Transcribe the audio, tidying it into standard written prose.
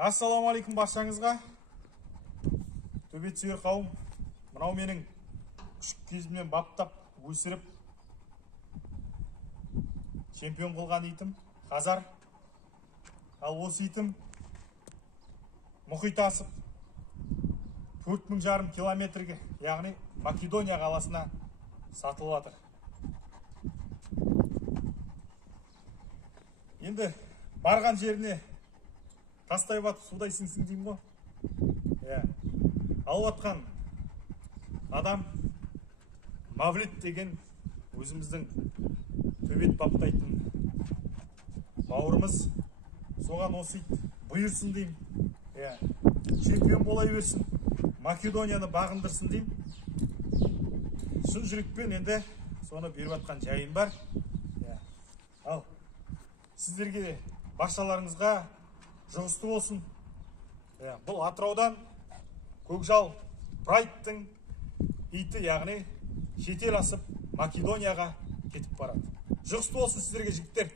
Ассалаумағалейкум баршаңызға. Төбет сүйер қауым. Мынау менің күшік кезімнен баптап, өсіріп, чемпион қылған итім Хазар. Ал осы итім мұхит асып 4,5 километрге, яғни Македония қаласына сатылып жатыр. Енді барған жеріне тастай батып судай сіңсің деймін ғой. Алып атқан адам Мавлид деген өзіміздің төбет баптайтын бауырымыз. Соған осы ит бұйырсын деймін. Чемпион бола берсін, Македонияны бағындырсын деймін. Шын жүрекпен енді соны беріп атқан жайым бар. Ал сіздерге, баршаларыңызға жұғысты болсын. Бұл Атыраудан Көкжал Прайдтың иті, яғни шетел асып Македонияға кетіп барады. Жұғысты болсын сіздерге, жігіттер.